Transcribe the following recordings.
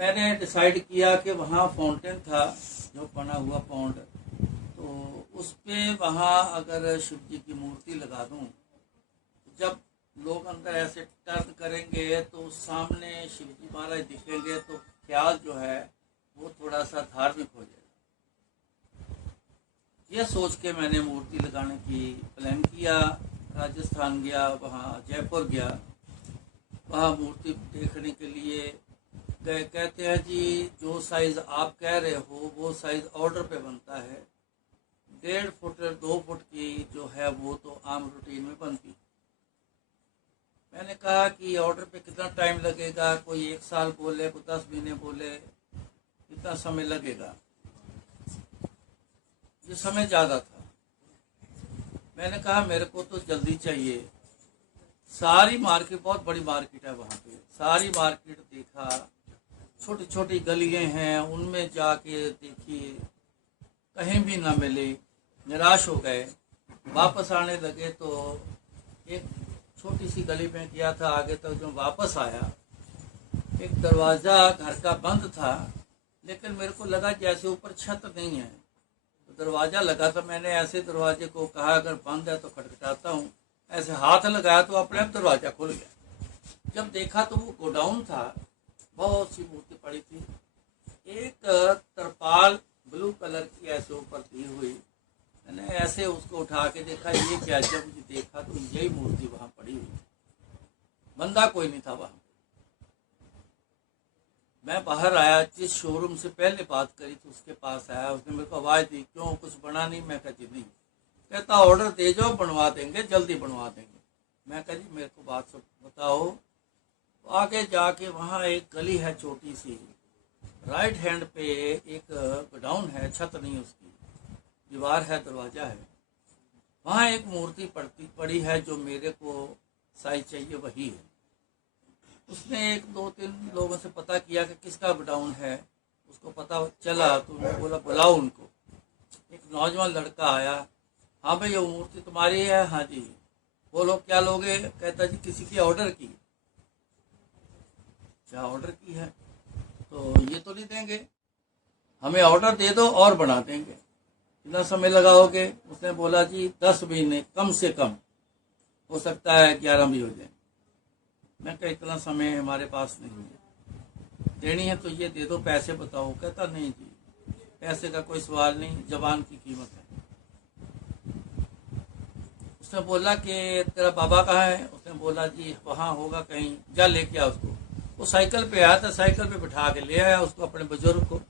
मैंने डिसाइड किया कि वहाँ फाउंटेन था, जो बना हुआ पौंड, तो उस पे वहाँ अगर शिव जी की मूर्ति लगा दूँ, जब लोग अंदर ऐसे टर्न करेंगे तो सामने शिव जी महाराज दिखेंगे, तो ख्याल जो है वो थोड़ा सा धार्मिक हो जाएगा। ये सोच के मैंने मूर्ति लगाने की प्लान किया। राजस्थान गया, वहाँ जयपुर गया, वहाँ मूर्ति देखने के लिए गए। कहते हैं जी जो साइज आप कह रहे हो वो साइज ऑर्डर पे बनता है, 1.5 फुट 2 फुट की जो है वो तो आम रूटीन में बनती। मैंने कहा कि ऑर्डर पे कितना टाइम लगेगा, कोई 1 साल बोले, कोई 10 महीने बोले, कितना समय लगेगा। ये समय ज़्यादा था। मैंने कहा मेरे को तो जल्दी चाहिए। सारी मार्केट, बहुत बड़ी मार्केट है वहाँ पे, सारी मार्केट देखा, छोटी छोटी गलियाँ हैं, उनमें जाके देखिए, कहीं भी ना मिले, निराश हो गए। वापस आने लगे तो एक छोटी सी गली में गया था, आगे तक जो वापस आया, एक दरवाज़ा घर का बंद था, लेकिन मेरे को लगा जैसे ऊपर छत नहीं है, तो दरवाज़ा लगा था। मैंने ऐसे दरवाजे को कहा अगर बंद है तो खटखटाता हूँ, ऐसे हाथ लगाया तो अपने आप दरवाज़ा खुल गया। जब देखा तो वो गोडाउन था, बहुत सी मूर्ति पड़ी थी। एक तरपाल ब्लू कलर की ऐसे ऊपर दी हुई, मैंने ऐसे उसको उठा के देखा, ये क्या। जब देखा तो यही मूर्ति वहाँ पड़ी हुई, बंदा कोई नहीं था वहाँ। मैं बाहर आया, जिस शोरूम से पहले बात करी थी उसके पास आया, उसने मेरे को आवाज़ दी, क्यों कुछ बना नहीं? मैं कहा जी नहीं। कहता ऑर्डर दे जाओ, बनवा देंगे, जल्दी बनवा देंगे। मैं कहा जी मेरे को बात सब बताओ। तो आगे जाके वहाँ एक गली है छोटी सी, राइट हैंड पे एक गोडाउन है, छत नहीं उसकी, दीवार है, दरवाज़ा है। वहाँ एक मूर्ति पड़ी है जो मेरे को साइज चाहिए वही है। उसने 1-2-3 लोगों से पता किया कि किसका गोडाउन है, उसको पता चला तो मैं बोला बुलाओ उनको। एक नौजवान लड़का आया, हाँ भाई ये मूर्ति तुम्हारी है? हाँ जी। बोलो क्या लोगे? कहता जी किसी की ऑर्डर की। क्या ऑर्डर की है? तो ये तो नहीं देंगे, हमें ऑर्डर दे दो और बना देंगे। कितना समय लगाओगे? उसने बोला जी 10 महीने कम से कम, हो सकता है 11 भी हो जाए। मैं कहा इतना समय हमारे पास नहीं है, देनी है तो ये दे दो, पैसे बताओ। कहता नहीं जी पैसे का कोई सवाल नहीं, जबान की कीमत है। उसने बोला कि तेरा बाबा कहाँ है? उसने बोला जी वहाँ होगा कहीं, जा लेके आ उसको। वो साइकिल पे आया था, साइकिल पे बिठा के ले आया उसको, अपने बुजुर्ग को।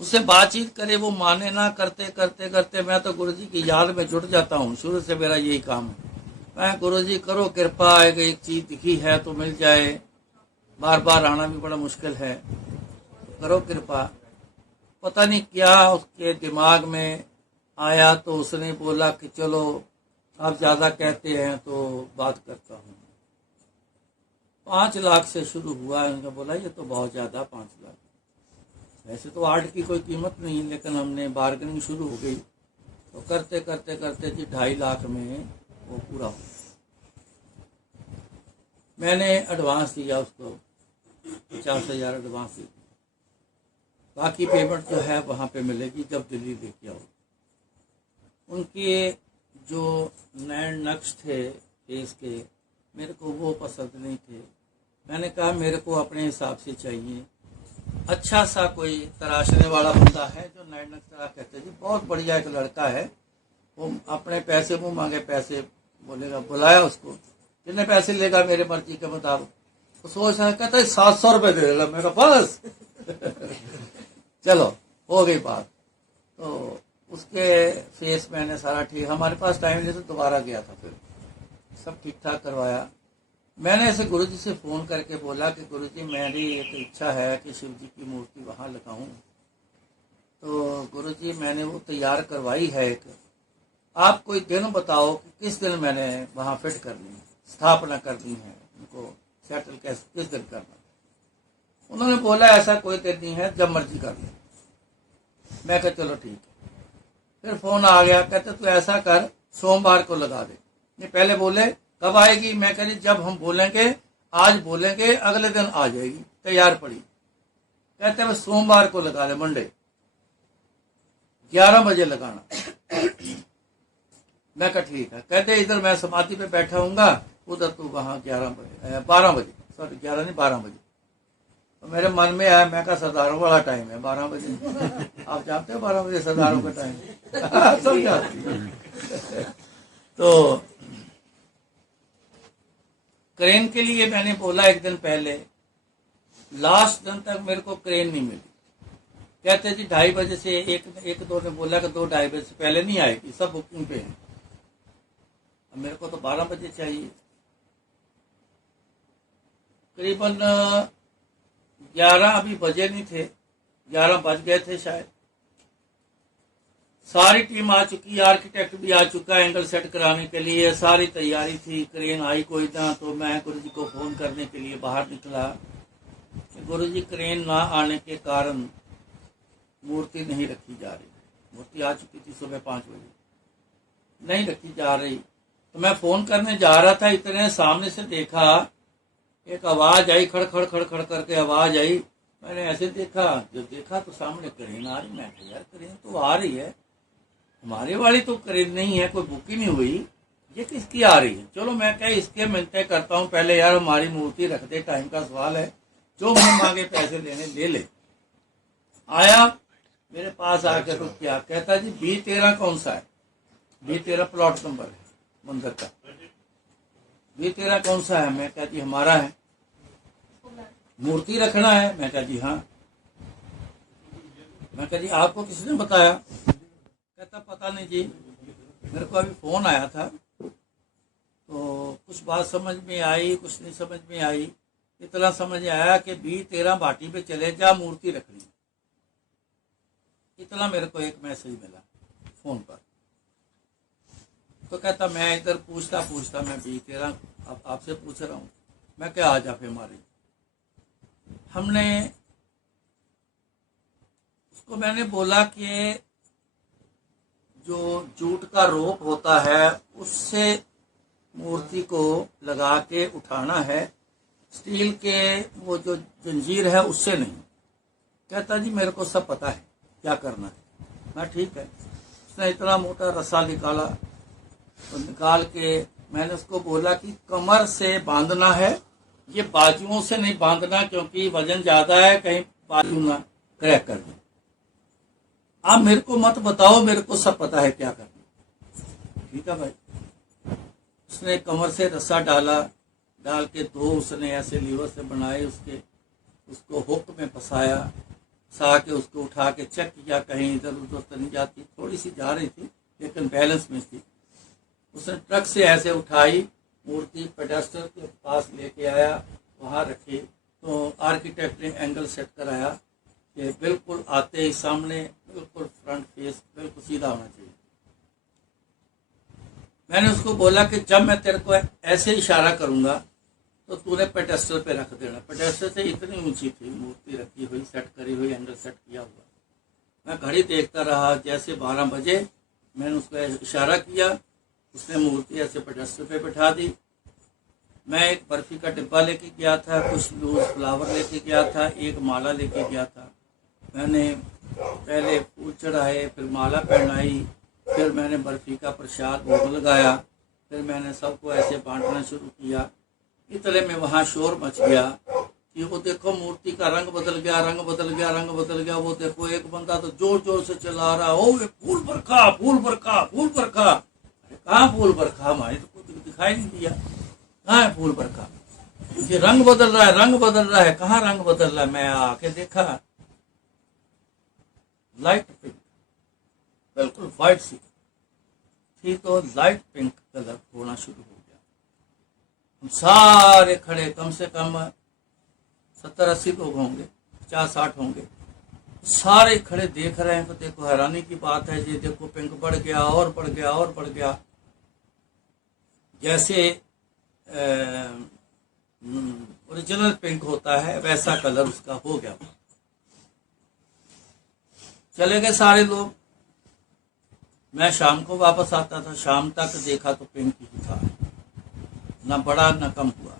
उससे बातचीत करे, वो माने ना, करते करते करते मैं तो गुरुजी की याद में जुट जाता हूँ। शुरू से मेरा यही काम है, मैं गुरुजी करो कृपा, एक चीज़ दिखी है तो मिल जाए, बार बार आना भी बड़ा मुश्किल है, करो कृपा। पता नहीं क्या उसके दिमाग में आया, तो उसने बोला कि चलो आप ज़्यादा कहते हैं तो बात करता हूँ। 5 लाख से शुरू हुआ। उन्होंने बोला ये तो बहुत ज़्यादा, 5 लाख। वैसे तो आर्ट की कोई कीमत नहीं, लेकिन हमने बार्गेनिंग शुरू हो गई, तो करते करते करते जी 2.5 लाख में वो पूरा हो। मैंने एडवांस दिया उसको, 50,000 एडवांस दी। बाकी पेमेंट जो है वहाँ पे मिलेगी जब दिल्ली लेके आओ। उनके जो नए नक्श थे फेस के, मेरे को वो पसंद नहीं थे। मैंने कहा मेरे को अपने हिसाब से चाहिए, अच्छा सा कोई तराशने वाला बंदा है जो नए नक्श तरा कहते जी। बहुत बढ़िया एक लड़का है, वो अपने पैसे मुँह मांगे पैसे बोलेगा। बुलाया उसको, कितने पैसे लेगा? मेरे मर्जी के मुताबिक। तो सोच रहा, कहता है 700 रुपये दे देगा। मेरा बस चलो हो गई बात। तो उसके फेस मैंने सारा ठीक, हमारे पास टाइम नहीं तो दोबारा गया था, फिर सब ठीक ठाक करवाया। मैंने ऐसे गुरुजी से फ़ोन करके बोला कि गुरुजी मेरी एक इच्छा है कि शिव जी की मूर्ति वहाँ लगाऊं। तो गुरुजी मैंने वो तैयार करवाई है एक, आप कोई दिन बताओ कि किस दिन मैंने वहाँ फिट करनी है, स्थापना करनी है, उनको सेटल कैसे किस दिन करना। उन्होंने बोला ऐसा कोई दिन नहीं है, जब मर्जी कर ले। मैं कहा चलो ठीक है। फिर फ़ोन आ गया, कहते तू ऐसा कर सोमवार को लगा दे। ये पहले बोले कब आएगी? मैं कह रही जब हम बोलेंगे, आज बोलेंगे अगले दिन आ जाएगी, तैयार पड़ी। कहते हैं सोमवार को लगा दे, मंडे 11 बजे लगाना। मैं कहा ठीक है। कहते इधर मैं समाधि पे बैठा हूँगा, उधर तू वहां 12 बजे, सॉरी 11 नहीं 12 बजे। तो मेरे मन में आया, मैं कहा सरदारों वाला टाइम है 12 बजे। आप जानते हो 12 बजे सरदारों का टाइम सब जानते। तो क्रेन के लिए मैंने बोला एक दिन पहले, लास्ट दिन तक मेरे को क्रेन नहीं मिली। कहते जी 2:30 बजे से एक दो ने बोला कि 2-2:30 बजे से पहले नहीं आएगी, सब बुकिंग पे है। अब मेरे को तो 12 बजे चाहिए। करीबन 11 अभी बजे नहीं थे, 11 बज गए थे शायद। सारी टीम आ चुकी, आर्किटेक्ट भी आ चुका एंगल सेट कराने के लिए, सारी तैयारी थी। क्रेन आई कोई ना, तो मैं गुरु जी को फोन करने के लिए बाहर निकला। गुरु जी क्रेन ना आने के कारण मूर्ति नहीं रखी जा रही। मूर्ति आ चुकी थी सुबह 5 बजे, नहीं रखी जा रही। तो मैं फोन करने जा रहा था, इतने सामने से देखा, एक आवाज आई, खड़ खड़ खड़ खड़ करके आवाज आई। मैंने ऐसे देखा, जब देखा तो सामने क्रेन आ रही। मैं कहा यार क्रेन तो आ रही है, हमारे वाली तो क्रेन नहीं है, कोई बुक ही नहीं हुई, ये किसकी आ रही है। चलो मैं क्या इसके मिलते करता हूँ, पहले यार हमारी मूर्ति रख दे, टाइम का सवाल है, जो मुंह मांगे पैसे लेने ले ले। आया मेरे पास आकर तो क्या कहता जी B13 कौन सा है? B13 प्लॉट नंबर है मंदिर का। B13 कौन सा है? मैं कहा जी हमारा है। मूर्ति रखना है? मैं कहा जी हाँ। मैं कहा जी आपको किसने बताया? कहता पता नहीं जी, मेरे को अभी फोन आया था, तो कुछ बात समझ में आई, कुछ नहीं समझ में आई। इतना समझ आया कि B13 भाटी पे चले जा, मूर्ति रखनी। इतना मेरे को एक मैसेज मिला फोन पर। तो कहता मैं इधर पूछता पूछता मैं B13 अब आपसे पूछ रहा हूँ। मैं क्या आज आप हमारे हमने उसको मैंने बोला कि जो जूट का रोप होता है उससे मूर्ति को लगा के उठाना है, स्टील के वो जो जंजीर है उससे नहीं। कहता जी मेरे को सब पता है क्या करना है। मैं ठीक है। उसने इतना मोटा रस्सा निकाला, तो निकाल के मैंने उसको बोला कि कमर से बांधना है, ये बाजुओं से नहीं बांधना, क्योंकि वजन ज्यादा है, कहीं बाजू ना क्रैक कर दे। आप मेरे को मत बताओ, मेरे को सब पता है क्या करना। ठीक है भाई। उसने कमर से रस्सा डाला, डाल के दो उसने ऐसे लीवर से बनाए, उसको हुक में फंसाया, फंसा के उसको उठा के चेक किया कहीं इधर उधर तो नहीं जाती। थोड़ी सी जा रही थी लेकिन बैलेंस में थी। उसने ट्रक से ऐसे उठाई, मूर्ति पेडेस्टल के पास लेके आया, वहां रखी। तो आर्किटेक्ट ने एंगल सेट कराया कि बिल्कुल आते ही सामने, बिल्कुल फ्रंट फेस बिल्कुल सीधा होना चाहिए। मैंने उसको बोला कि जब मैं तेरे को ऐसे इशारा करूंगा तो तूने पेडेस्टल पे रख देना। पेडेस्टल से इतनी ऊंची थी मूर्ति रखी हुई, सेट करी हुई, एंगल सेट किया हुआ। मैं घड़ी देखता रहा, जैसे 12 बजे मैंने उसको इशारा किया, उसने मूर्ति ऐसे पेडेस्टल पे बैठा दी। मैं एक बर्फी का डिब्बा लेके गया था, कुछ लूज फ्लावर लेके गया था, एक माला लेके गया था। मैंने पहले फूल चढ़ाए, फिर माला पहनाई, फिर मैंने बर्फी का प्रसाद भोग लगाया, फिर मैंने सबको ऐसे बांटना शुरू किया। इतने में वहाँ शोर मच गया कि वो देखो मूर्ति का रंग बदल गया, रंग बदल गया, रंग बदल गया। वो देखो एक बंदा तो जोर जोर से चिल्ला रहा, ओ ये फूल बरखा, फूल बरखा, फूल बरखा। अरे कहाँ फूल बरखा? हमारे तो कुछ दिखाई नहीं दिया, कहाँ है फूल बरखा? ये रंग बदल रहा है, रंग बदल रहा है। कहाँ रंग बदल रहा है? मैं आके देखा, लाइट पिंक, बिल्कुल व्हाइट सी थी, तो लाइट पिंक कलर होना शुरू हो गया। हम सारे खड़े, कम से कम 70-80 लोग होंगे, 50-60 होंगे, सारे खड़े देख रहे हैं। तो देखो हैरानी की बात है, ये देखो पिंक बढ़ गया और बढ़ गया और बढ़ गया, जैसे ओरिजिनल पिंक होता है वैसा कलर उसका हो गया। चले गए सारे लोग। मैं शाम को वापस आता था, शाम तक देखा तो पिंक ही था, ना बढ़ा ना कम हुआ।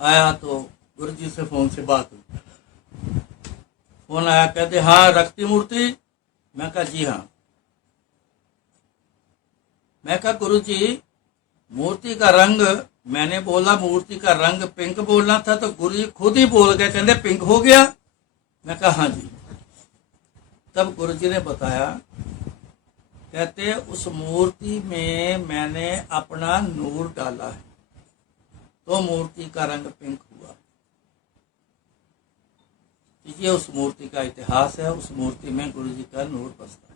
आया तो गुरु जी से फोन से बात हुई। फोन आया, कहते हाँ रखती मूर्ति। मैं कहा जी हाँ। मैं कहा गुरु जी मूर्ति का रंग, मैंने बोला मूर्ति का रंग पिंक बोलना था, तो गुरु जी खुद ही बोल गए, कहते पिंक हो गया। मैं कहा हाँ जी। तब गुरु जी ने बताया, कहते उस मूर्ति में मैंने अपना नूर डाला है तो मूर्ति का रंग पिंक हुआ। ये उस मूर्ति का इतिहास है, उस मूर्ति में गुरु जी का नूर बसता है।